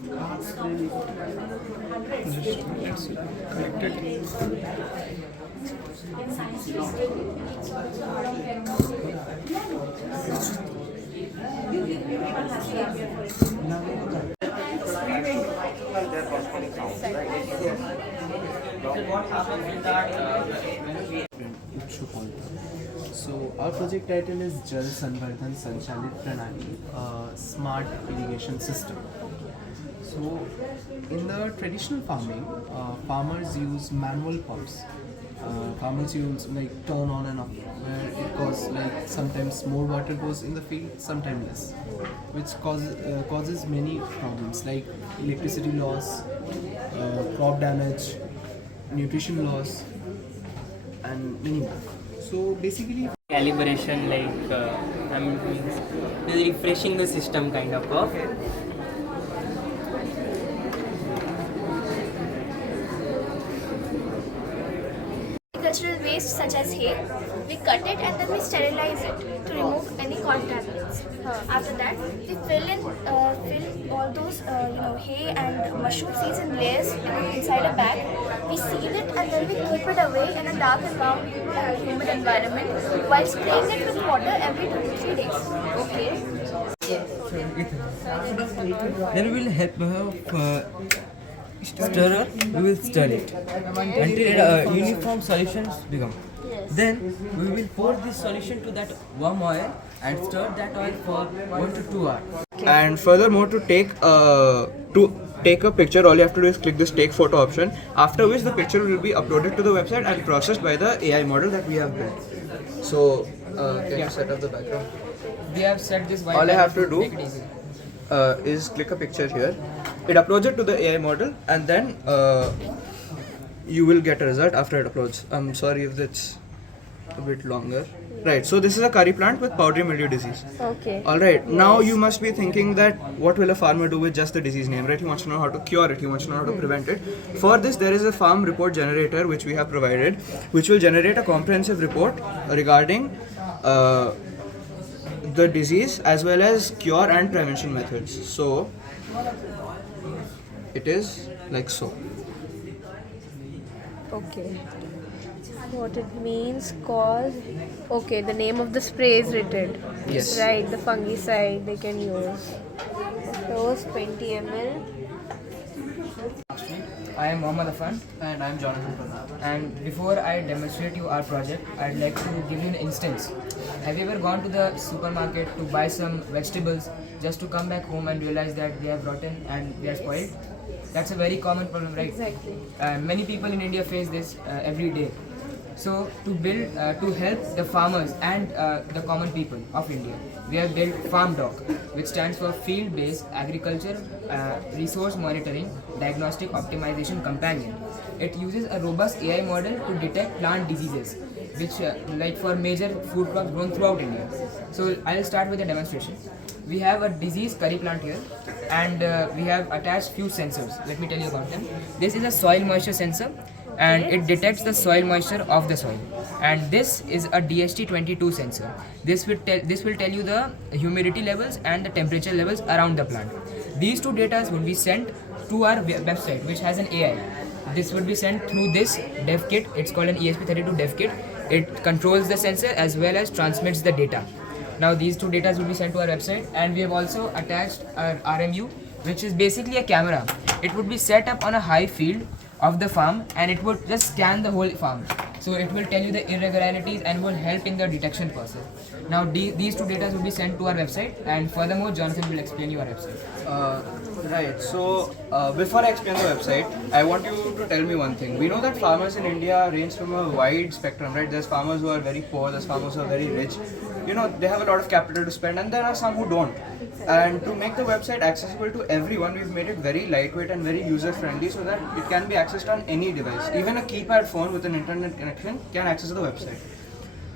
Just connect it. So our project title is Jal Sanvardhan Sanchalit Pranali, a smart irrigation system. So in the traditional farming, farmers use manual pumps. Farmers use like turn on and off, where it causes like sometimes more water goes in the field, sometimes less, which causes many problems like electricity loss, crop damage, nutrition loss, and many more. So basically, calibration, like I'm refreshing the system kind of. Agricultural waste such as hay, we cut it and then we sterilize it to remove any contaminants. After that, we fill all those hay and mushroom seeds in layers inside a bag. We seal it and then we keep it away in a dark and warm humid environment while spraying it with water every 2 to 3 days. Okay. Then we will help stirrer, we will stir it until uniform solutions become. Then we will pour this solution to that warm oil and stir that oil for 1 to 2 hours. and furthermore, to take a picture, all you have to do is click this take photo option, after which the picture will be uploaded to the website and processed by the AI model that we have built. So can you set up the background? We have set this white. All I have to do Make it easy. is click a picture here, it uploads it to the AI model, and then you will get a result after it uploads. I'm sorry if that's a bit longer. Right, so this is a curry plant with powdery mildew disease. Okay. Alright, now you must be thinking that what will a farmer do with just the disease name, right? He wants to know how to cure it, he wants to know how to prevent it. For this, there is a farm report generator which we have provided, which will generate a comprehensive report regarding the disease as well as cure and prevention methods. So, it is like so. Okay. What it means, cause. Okay, the name of the spray is written. Yes. Right, the fungicide they can use. Dose 20 ml. I am Mohammad Afan, And I'm Jonathan Pranab. and before I demonstrate you our project, I'd like to give you an instance. Have you ever gone to the supermarket to buy some vegetables just to come back home and realize that they are rotten and they are spoiled? That's a very common problem, right? Exactly. Many people in India face this every day. So to help the farmers and the common people of India, we have built Farm Doc, which stands for Field-Based Agriculture Resource Monitoring Diagnostic Optimization Companion. It uses a robust AI model to detect plant diseases, which like for major food crops grown throughout India. So I'll start with a demonstration. We have a disease curry plant here, and we have attached few sensors. Let me tell you about them. This is a soil moisture sensor, and it detects the soil moisture of the soil. And this is a DHT22 sensor. This will tell you the humidity levels and the temperature levels around the plant. These two data will be sent to our website, which has an AI. This would be sent through this dev kit. It's called an ESP32 dev kit. It controls the sensor as well as transmits the data. Now these two data will be sent to our website, and we have also attached our RMU, which is basically a camera. It would be set up on a high field of the farm, and it would just scan the whole farm. So it will tell you the irregularities and will help in the detection process. Now these two data will be sent to our website, and furthermore Jonathan will explain you our website. Right, so before I explain the website, I want you to tell me one thing. We know that farmers in India range from a wide spectrum, right? There's farmers who are very poor, there's farmers who are very rich. You know, they have a lot of capital to spend, and there are some who don't. And to make the website accessible to everyone, we've made it very lightweight and very user friendly so that it can be accessed on any device. Even a keypad phone with an internet connection can access the website.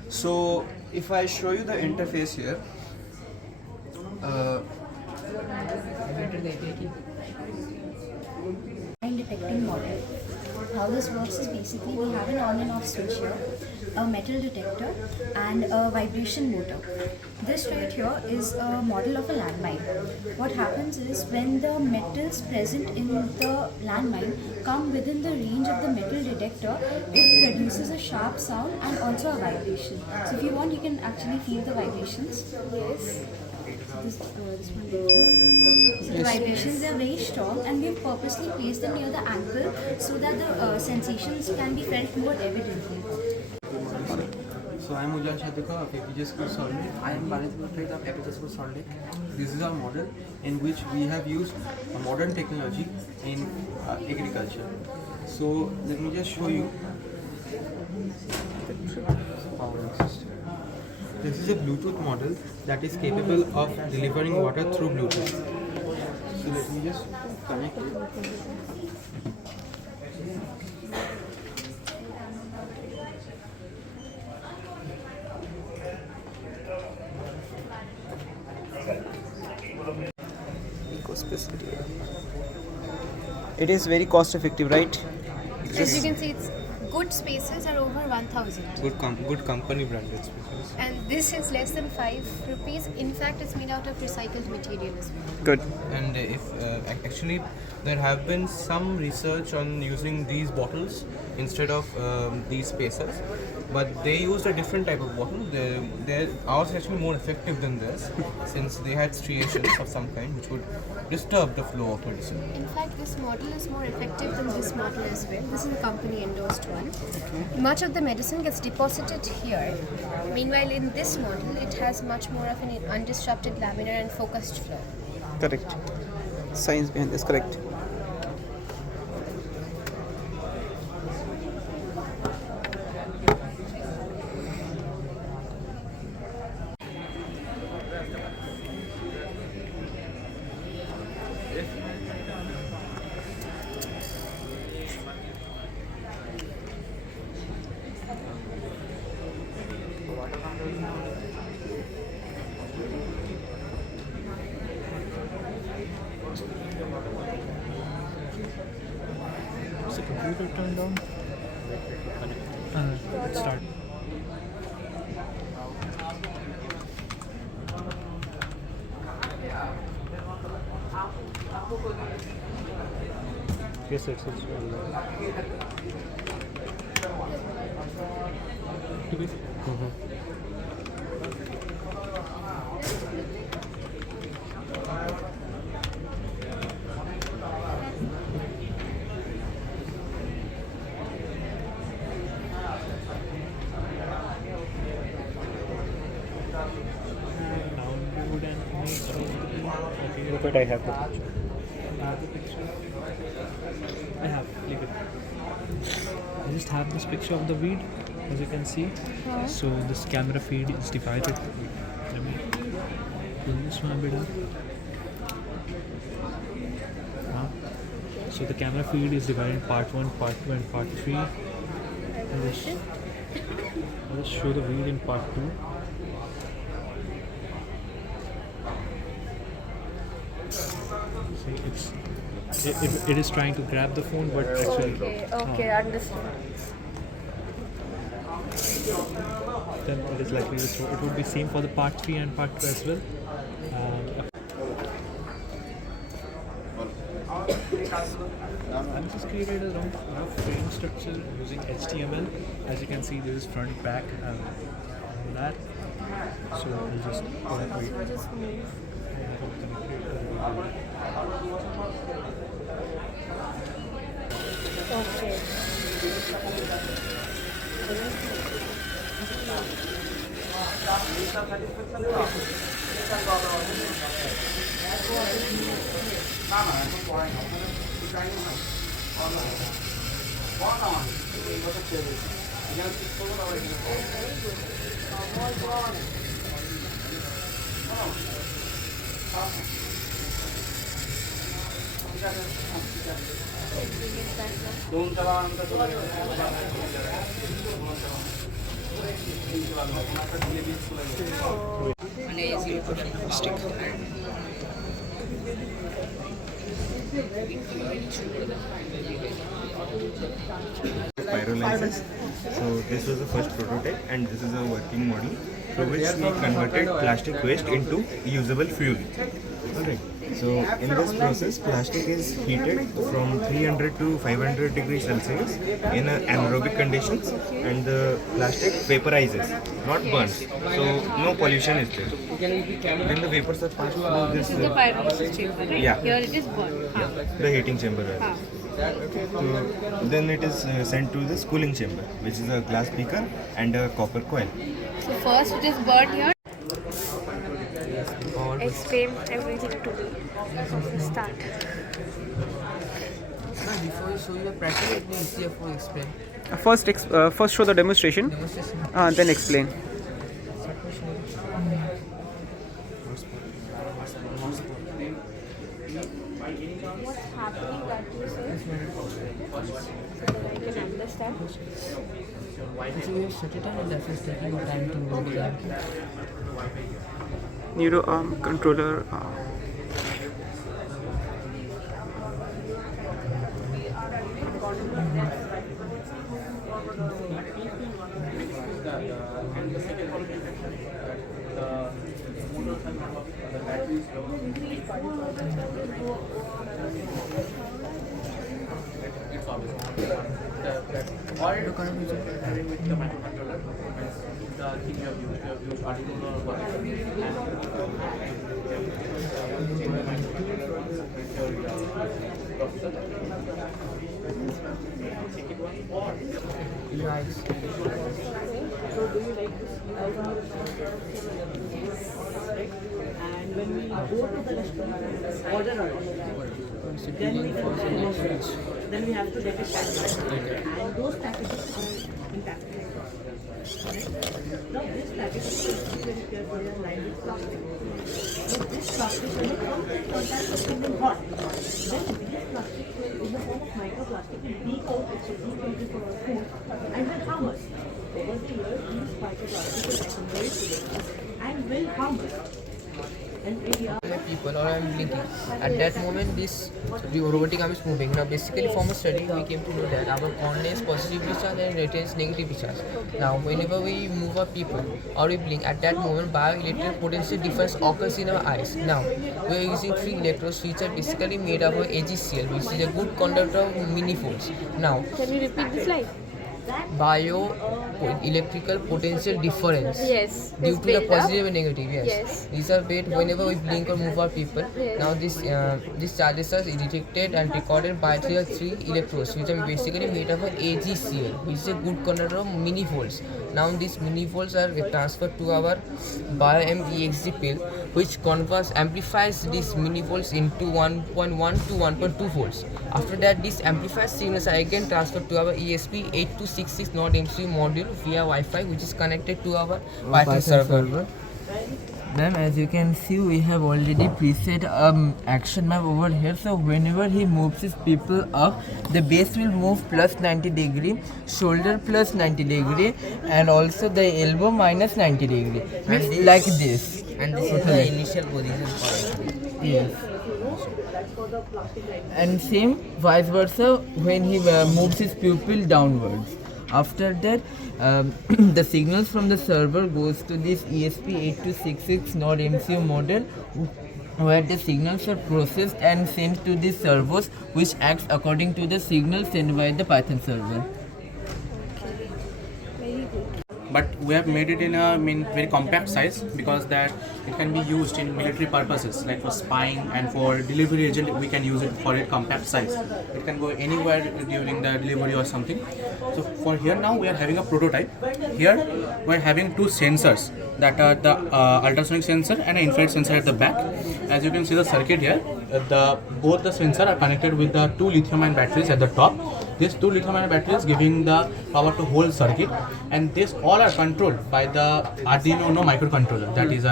So if I show you the interface here, And detecting model. How this works is basically we have an on and off switch here, a metal detector and a vibration motor. This right here is a model of a landmine. What happens is when the metals present in the landmine come within the range of the metal detector, it produces a sharp sound and also a vibration. So if you want, you can actually feel the vibrations. Yes. This one right here. So the vibrations are very strong and we've purposely placed them near the ankle so that the sensations can be felt more evidently. So I am Ujjwal Shadikar of APJ School Salt Lake. I am Bharat Gurpreet of APJ School Salt Lake. This is our model in which we have used a modern technology in agriculture. So let me just show you the powering system. This is a Bluetooth model that is capable of delivering water through Bluetooth. So let me just connect it. It is very cost effective, right? As you can see, it's good spaces are over 1,000. Good company branded spaces. And this is less than 5 rupees. In fact, it's made out of recycled material as well. Good. And if actually there have been some research on using these bottles instead of these spacers, but they used a different type of bottle. Ours is actually more effective than this since they had striations of some kind which would disturb the flow of medicine. In fact, this model is more effective than this model as well. This is a company endorsed one. Much of the medicine gets deposited here. Meanwhile, in this model, it has much more of an undisrupted laminar and focused flow. Correct. Science behind this, correct. Is the computer turned on? Let's start. Yes, it's download an image of the okay. But I have the picture. I have, leave it. I just have this picture of the weed, as you can see. So this camera feed is divided. Let me pull this one a bit up. So the camera feed is divided in part 1, part 2 and part 3. I'll just show the weed in part 2. See, it is trying to grab the phone, but actually Understand. then it is likely to throw. It would be same for the part 3 and part 2 as well. I'm just created a rough frame structure using HTML. As you can see, there is front, back, and that. So I'll just wait. Okay. Stick. Pyrolysis. So this was the first prototype, and this is a working model through which we converted plastic waste into usable fuel. Alright. So in this process, plastic is heated from 300 to 500 degrees Celsius in anaerobic conditions, and the plastic vaporizes, not burns. So no pollution is there. Then the vapors are passed through this. This is the pyrolysis chamber, right? Yeah. Here it is burned. The heating chamber. So then it is sent to the cooling chamber, which is a glass beaker and a copper coil. So first it is burned here. Explain everything to me. Start. Before you show you the practical, it will be easier for explain. First show the demonstration, then explain. What's happening that you say? So that I can understand. So we have shut it down, and that is taking time to move that. Neuro controller. And when we go to the restaurant, order our then we then we have to get it packaged. And those packages are in packaging. Now this package is very carefully lined with plastic. So this plastic will come in contact with something hot. Then this plastic will, in the form of microplastic, will leak out its residues for our food and will harm us. Over the years, these microplastics will accumulate together and will harm us. People or I'm blinking. At that moment, the robotic arm is moving. Now, basically, from a study, we came to know that our contains positively charged and retains negatively charged. Now, whenever we move our people or we blink, at that moment, bioelectric potential difference occurs in our eyes. Now, we are using 3 electrodes which are basically made up of AgCl, which is a good conductor of minifolds. Now, Can you repeat the slide? Electrical potential difference due to the positive and negative. Yes. These are made whenever we blink or move our people. Now these charges are detected and recorded by 3 electrodes which are basically made up of AgCl, which is a good conductor of minifolds. Now these minifolds are transferred to our BioMEXG pill, which amplifies these minifolds into 1.1 to 1.2 volts. After that, these amplified signals are again transferred to our ESP8266 Node MCU module via Wi-Fi, which is connected to our Python server. Ma'am, as you can see, we have already preset action map over here. So whenever he moves his people up, the base will move plus 90 degree, shoulder plus 90 degree, and also the elbow minus 90 degree. Means like this. And this is the initial position for it. Yes. And same vice versa when he moves his pupil downwards. After that, the signals from the server goes to this ESP8266 Node MCU model, where the signals are processed and sent to the servos, which acts according to the signals sent by the Python server. But we have made it in a very compact size because that it can be used in military purposes, like for spying and for delivery agent. We can use it for a compact size. It can go anywhere during the delivery or something. So for here now we are having a prototype. Here we are having 2 sensors, that are the ultrasonic sensor and an infrared sensor at the back. As you can see the circuit here, both the sensors are connected with the 2 lithium-ion batteries at the top. These 2 lithium-ion batteries giving the power to whole circuit, and these all are controlled by the Arduino Uno microcontroller. That is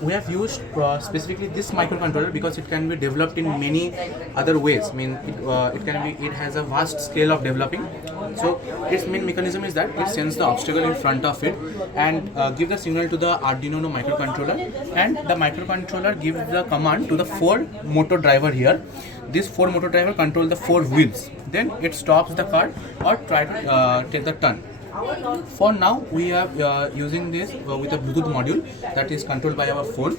we have used specifically this microcontroller because it can be developed in many other ways. It has a vast scale of developing. So its main mechanism is that it sends the obstacle in front of it and give the signal to the Arduino microcontroller, and the microcontroller gives the command to the 4 motor driver here. This 4 motor driver control the 4 wheels. Then it stops the car or try to take the turn. For now, we are using this with a Bluetooth module that is controlled by our phone.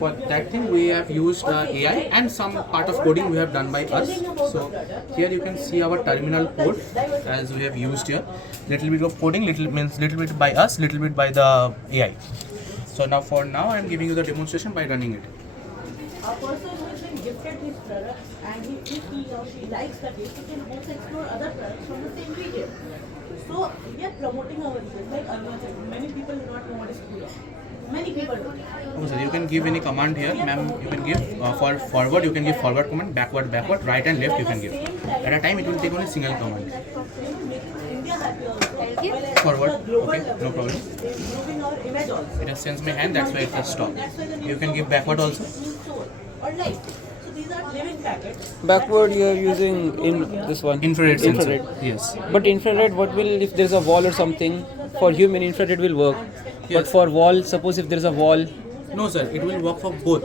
For that thing, we have used AI, and some part of coding we have done by us. So here you can see our terminal code as we have used here. Little bit of coding, little bit by us, little bit by the AI. So for now, I am giving you the demonstration by running it. A person who has been gifted his product and if he or she likes the taste, he can also explore other products from the same region. So we are promoting our region like Arunachal. Many people do not know what is Puya. Many people do. Oh, sir, you can give any command here, ma'am. You can give for forward, you can give forward command, backward, right and left you can give. At a time, it will take only single command. Forward, okay, no problem. It has sensed my hand, that's why it has stopped. You can give backward also. Or light. So these are living packets. Backward you are using in this one? Infrared sensor. Yes. But infrared, what will, if there is a wall or something, for human infrared will work. But for wall, suppose if there is a wall. No sir, it will work for both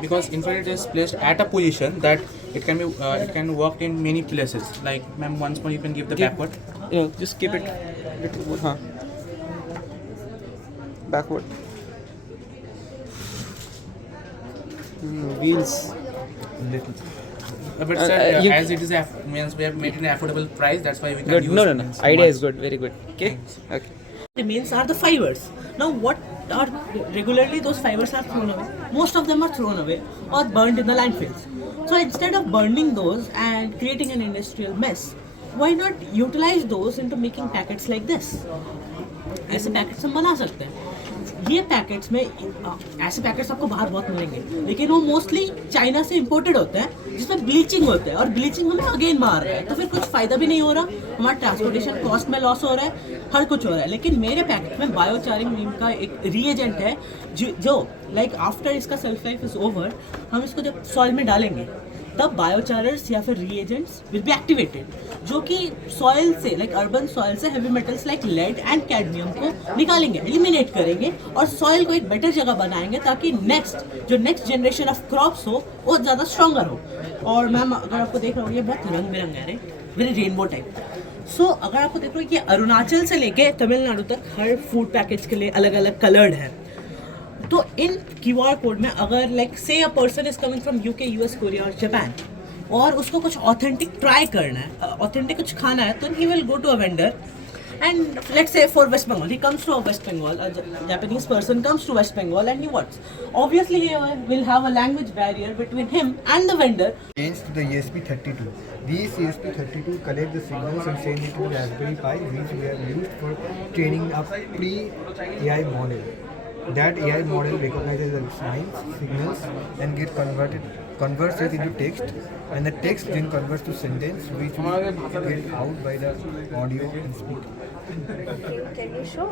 because infrared is placed at a position that it can work in many places. Like ma'am, once more you can give the backward. Just keep it little more, backward. Wheels. Little. But sir, as it is means we have made an affordable price, that's why we can use. No. Idea is good, very good. Okay. Okay. Remains are the fibers. Now what are regularly those fibers are thrown away? Most of them are thrown away or burned in the landfills. So instead of burning those and creating an industrial mess, why not utilize those into making packets like this? ऐसे packets हम बना सकते हैं. ये packets में ऐसे packets आपको बाहर बहुत मिलेंगे, लेकिन वो मोस्टली चाइना से इंपोर्टेड होते हैं जिसमें ब्लीचिंग होता है और ब्लीचिंग हमें अगेन मार रहा है, तो फिर कुछ फायदा भी नहीं हो रहा, हमारा ट्रांसपोर्टेशन कॉस्ट में लॉस हो रहा है, हर कुछ हो रहा है. लेकिन मेरे पैकेट में बायोचारिंग नीम का एक रीएजेंट है जो लाइक आफ्टर इसका सेल्फ लाइफ इज ओवर, हम इसको जब सॉइल में डालेंगे तब बायोचारर्स या फिर रीएजेंट्स विल बी एक्टिवेटेड, जो कि सॉइल से लाइक अर्बन सॉइल से heavy metals like lead and cadmium को निकालेंगे, एलिमिनेट करेंगे और सॉइल को एक बेटर जगह बनाएंगे ताकि नेक्स्ट जनरेशन ऑफ क्रॉप्स हो वो ज़्यादा स्ट्रॉन्गर हो. और मैम अगर आपको देख रहे हो ये बहुत रंग बिरंगा है, वेरी रेनबो टाइप. सो अगर आपको देख रहे हो कि अरुणाचल से लेके तमिलनाडु तक हर फूड पैकेज के लिए अलग अलग कलर्ड है. तो इन QR कोड में अगर लाइक से a person is coming from UK, US, Korea और जापान और उसको कुछ ऑथेंटिक ट्राई करना है, ऑथेंटिक कुछ खाना है, तो he will go to a vendor and let's say for West Bengal, he comes to West Bengal, a Japanese person comes to West Bengal and he wants. Obviously he will have a language barrier between him and the vendor. Change to the ESP32. These ESP32 collect the signals and send it to the Raspberry Pi, which we have used for training a pre-AI model. That AI model recognizes the signals and converts it into text, and the text then converts to sentence, which will get out by the audio and speaker. Can you show?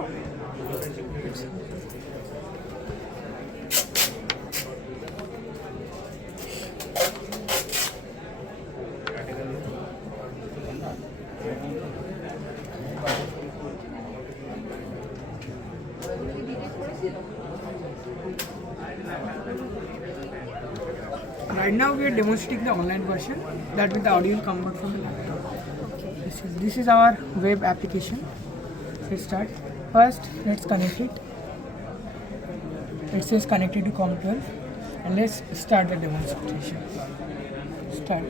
Right now we are demonstrating the online version, that with the audio will come out from the laptop. Okay. This is our web application. Let's start. First, let's connect it. It says connected to COM12, and let's start the demonstration. Start.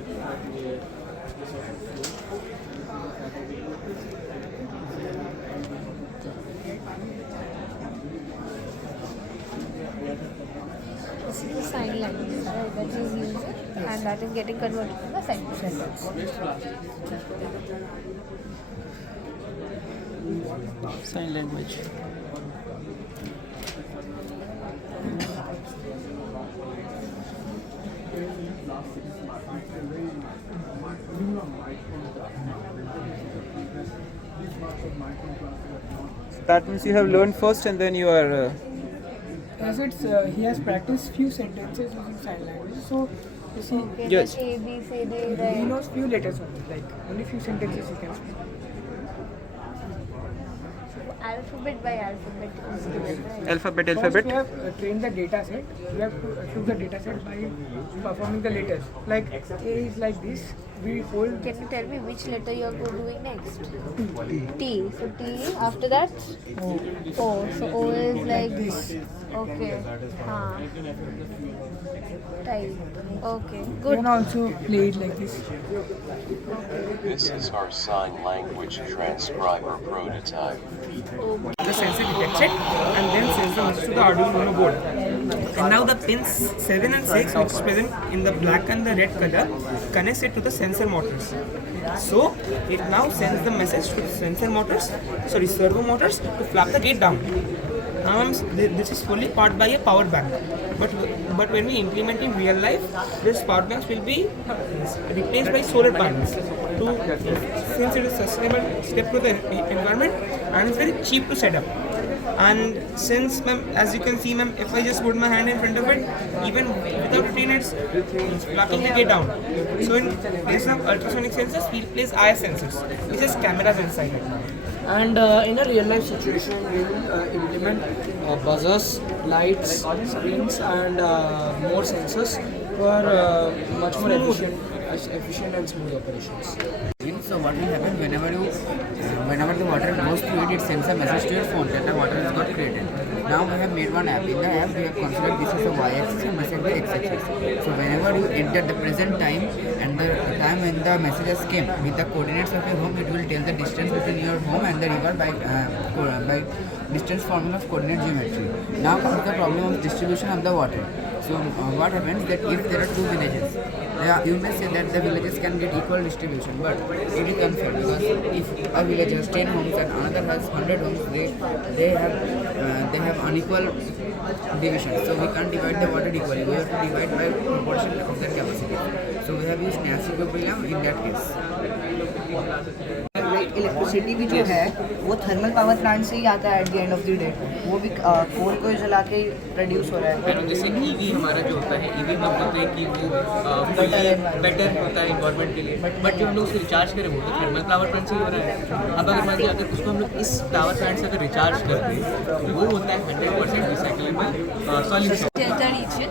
This is the sign language that is using, and that is getting converted to the sentence. Sign language. That means you have learned first and then you are... As it's he has practiced few sentences using sign language, so You see, Yes. A, B, C, D, he right. knows few letters only, like only few sentences he can speak. Alphabet by alphabet is given, right? Alphabet, First alphabet. we have trained the data set. We have to choose the data set by performing the letters. Like A is like this. We hold. Can you tell me which letter you are doing next? T. So T. After that? O. So O is like this. Okay. Type. Okay. We Good. can also play it like this. This is our sign language transcriber prototype. The sensor detects it and then sends the message to the Arduino board. And now the pins 7 and 6, which is present in the black and the red color, connects it to the sensor motors. So it now sends the message to the servo motors to flap the gate down. Now this is fully powered by a power bank. But when we implement in real life, this power banks will be replaced by solar panels. Since it is sustainable step to the environment and it's very cheap to set up. And since, ma'am, as you can see, ma'am, if I just put my hand in front of it, even without a train, it's flapping the gate down. So in place of ultrasonic sensors, we place IR sensors, which is cameras inside it. And in a real life situation, we will implement buzzers, lights, screens, and more sensors for much more efficient and smooth operations. So what will happen whenever the water goes through it, it sends a message to your phone that the water has got created. Now we have made one app. In the app we have considered this is a y-axis and this is the x-axis. So whenever you enter the present time and the time when the messages came with the coordinates of your home, it will tell the distance between your home and the river by distance formula of coordinate geometry. Now comes the problem of distribution of the water. So what happens that if there are two villages, you may say that the villages can get equal distribution, but it is unfair because if a village has 10 homes and another has 100 homes, they have unequal division. So we can't divide the water equally. We have to divide by proportion of their capacity. So we have used Nash equilibrium in that case. Electricity भी जो है वो thermal power plant से ही आता है at the end of the day, वो भी कोल को जला के प्रोड्यूस हो रहा है। जैसे ईवी हमारा जो होता है, ईवी में बोलते हैं कि वो बेटर होता है इन्वायरमेंट के लिए, बट जो हम लोग उसको रिचार्ज करें वो तो थर्मल पावर प्लांट से ही हो रहा है। अब अगर मान लीजिए अगर उसको हम लोग इस पावर प्लांट से अगर रिचार्ज करते हैं तो वो होता है 100% recyclable solution. Delta region.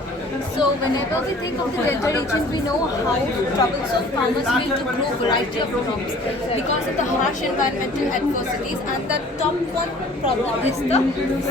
So whenever we think of the Delta region, we know how troublesome farmers feel to grow variety of crops because of the harsh environmental adversities, and the top one problem is the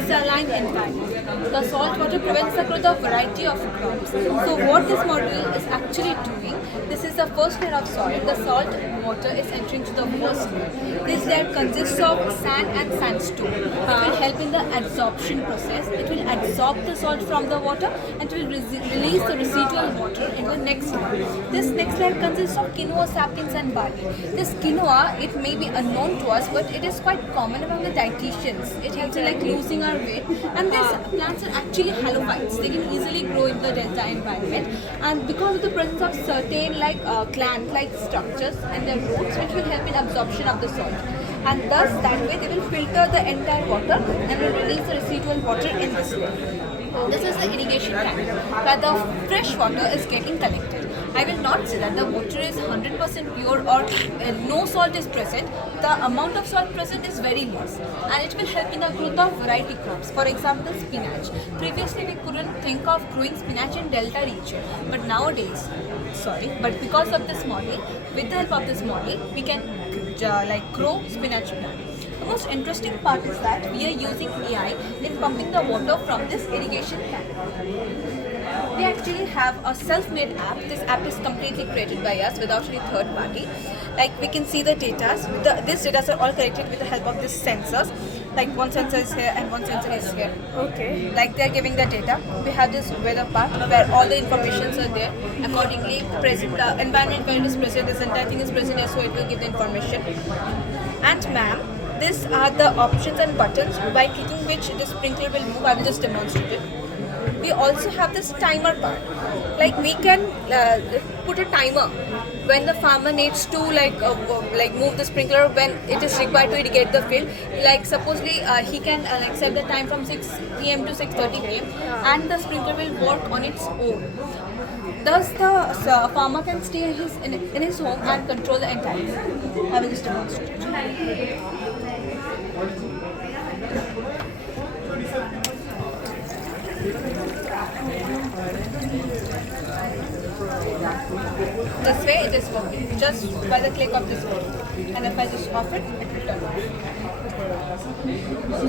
saline environment. The salt water prevents the growth of variety of crops. So what this model is actually doing, this is the first layer of soil. The salt water is entering to the first layer. This layer consists of sand and sandstone. It will help in the adsorption process. It will absorb the salt from the water and will release the residual water in the next layer. This next layer consists of quinoa saplings and barley. This quinoa, it may be unknown to us, but it is quite common among the dietitians. It helps in like losing our weight, and these plants are actually halophytes. They can easily grow in the delta environment, and because of the presence of certain like gland-like structures and their roots, which will help in absorption of the salt. And thus that way they will filter the entire water and will release the residual water in this layer. This is the irrigation tank where the fresh water is getting collected. I will not say that the water is 100% pure or no salt is present. The amount of salt present is very less, and it will help in the growth of variety crops. For example, spinach. Previously we couldn't think of growing spinach in delta region, but nowadays, because of this model, with the help of this model, we can grow spinach plant. The most interesting part is that we are using AI in pumping the water from this irrigation tank. We actually have a self-made app. This app is completely created by us without any third party. Like we can see the data. These data are all collected with the help of these sensors. Like one sensor is here and one sensor is here. Okay. Like they are giving the data. We have this weather part where all the informations are there. Accordingly, present the environment value is present. This entire thing is present, so it will give the information. And ma'am, these are the options and buttons by clicking which the sprinkler will move. I will just demonstrate it. We also have this timer part. Like we can put a timer when the farmer needs to move the sprinkler when it is required to irrigate the field. Like supposedly he can set the time from 6 p.m. to 6:30 p.m. and the sprinkler will work on its own. Thus, the farmer can stay in his home and control the entire thing. I will just demonstrate. This way it is working, just by the click of this button. And if I just off it, it will turn on.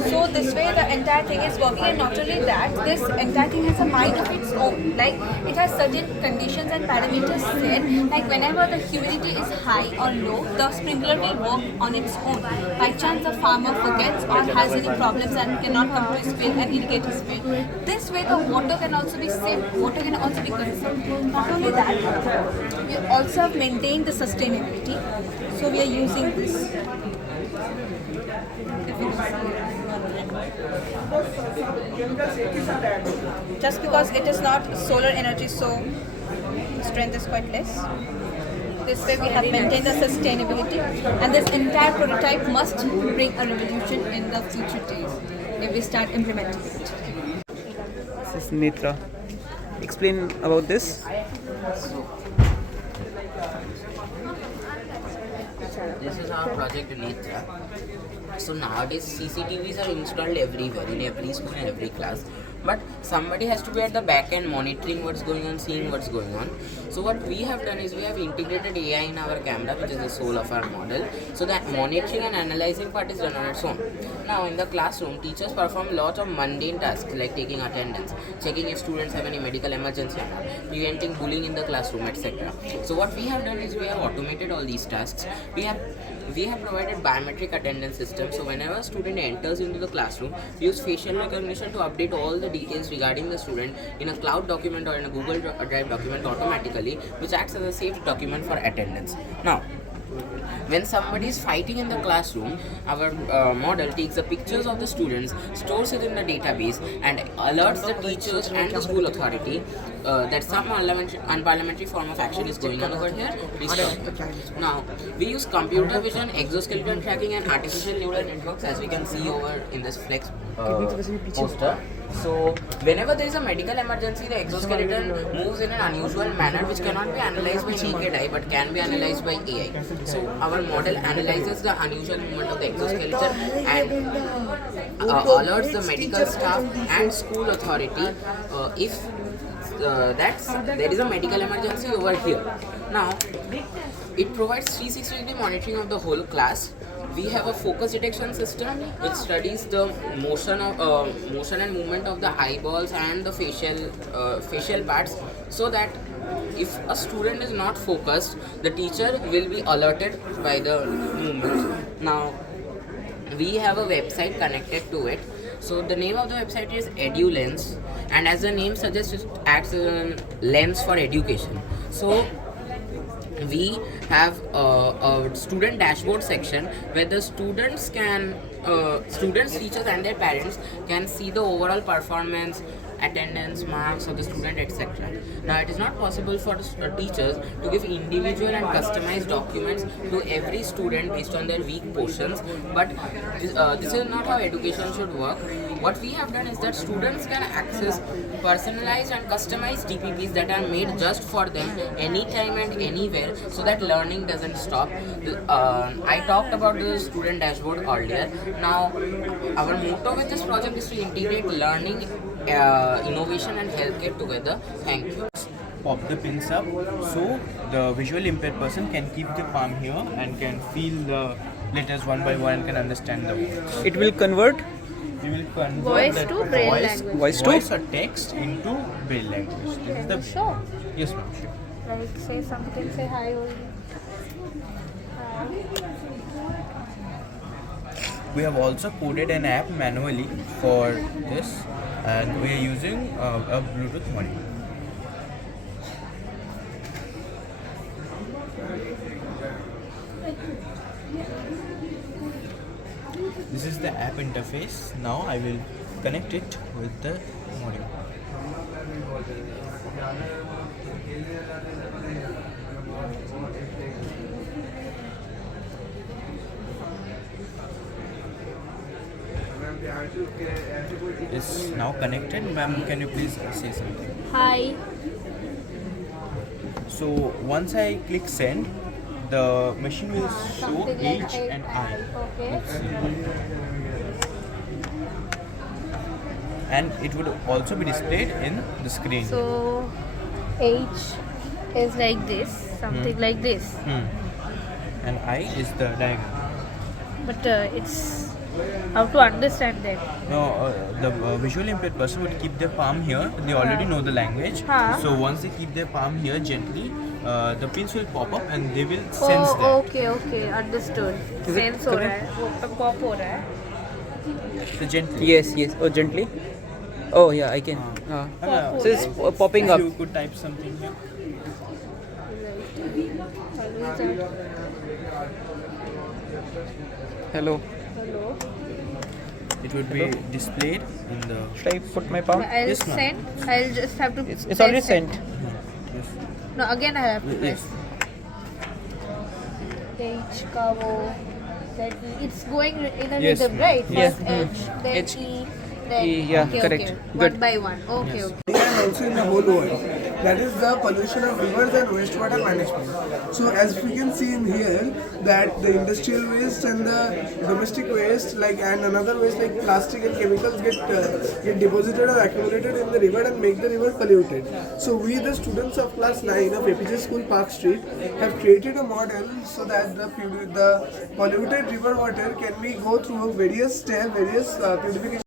So this way the entire thing is working, and not only that, this entire thing has a mind of its own. Like it has certain conditions and parameters set, like whenever the humidity is high or low, the sprinkler will work on its own. By chance the farmer forgets or has any problems and cannot come to his field and irrigate his field, this way the water can also be saved, water can also be conserved. Not only that, we also have maintained the sustainability. So we are using this. Just because it is not solar energy, so strength is quite less. This way we have maintained the sustainability, and this entire prototype must bring a revolution in the future days if we start implementing it. This is Netra. Explain about this. This is our project Newtown. So nowadays CCTVs are installed everywhere, in every school and every class. But somebody has to be at the back end monitoring what's going on, seeing what's going on. So what we have done is we have integrated AI in our camera, which is the soul of our model. So that monitoring and analyzing part is done on its own. Now in the classroom, teachers perform lots of mundane tasks like taking attendance, checking if students have any medical emergency, preventing bullying in the classroom, etc. So what we have done is we have automated all these tasks. We have provided biometric attendance system. So whenever a student enters into the classroom, we use facial recognition to update all the details regarding the student in a cloud document or in a Google Drive document automatically, which acts as a saved document for attendance. Now, when somebody is fighting in the classroom, our model takes the pictures of the students, stores it in the database, and alerts the teachers and the school authority that some unparliamentary form of action is going on over here. Now, we use computer vision, exoskeleton tracking, and artificial neural networks, as we can see over in this flex poster. So, whenever there is a medical emergency, the exoskeleton moves in an unusual manner which cannot be analyzed by naked eye but can be analyzed by AI. So, our model analyzes the unusual movement of the exoskeleton and alerts the medical staff and school authority if there is a medical emergency over here. Now, it provides 360-degree monitoring of the whole class. We have a focus detection system which studies the motion and movement of the eyeballs and the facial parts, so that if a student is not focused, the teacher will be alerted by the movement. Now, we have a website connected to it. So the name of the website is EduLens, and as the name suggests, it acts as a lens for education. So we have a student dashboard section where the students, teachers and their parents can see the overall performance, attendance, marks of the student, etc. Now, it is not possible for teachers to give individual and customized documents to every student based on their weak portions, but this is not how education should work. What we have done is that students can access personalized and customized DPPs that are made just for them anytime and anywhere, so that learning doesn't stop. I talked about the student dashboard earlier. Now, our motto with this project is to integrate learning, innovation and healthcare together. Thank you. Pop the pins up so the visually impaired person can keep the palm here and can feel the letters one by one and can understand the words. It will convert. We will convert Voice that to braille language. Voice or text into braille language. This is the Sure. Yes, ma'am. Sure. Like say something, say hi only. We have also coded an app manually for this, and we are using a Bluetooth module. This is the app interface. Now I will connect it with the module. It's now connected. Ma'am, can you please say something? Hi. So once I click send, the machine will show Something like H and I. Okay. Let's see. And it would also be displayed in the screen. So H is like this, something like this. And I is the diagram. But it's how to understand that. No, the visually impaired person would keep their palm here. They already know the language. So once they keep their palm here gently, the pins will pop up and they will sense that. Okay, understood. Sense हो रहा है, वो pop हो रहा है. So gently. Yes. Oh, gently. Oh yeah, I can. So it's popping up. If you could type something here. Hello. It would be displayed in the. Should I put my palm? I'll Yes, ma'am. send. I'll just have to. It's press already sent. No, again I have to press. H का वो that it's going in a Yes, rhythm, ma'am. right? Yes. First H, then H. E, then Yeah, okay, correct. Okay. Good. One by one. Okay. And also in the whole world, that is the pollution of rivers and wastewater management. So as we can see in here, that the industrial waste and the domestic waste, like and another waste like plastic and chemicals get deposited or accumulated in the river and make the river polluted. So we, the students of class 9 of APJ School Park Street, have created a model so that the polluted river water can be go through various steps, various purification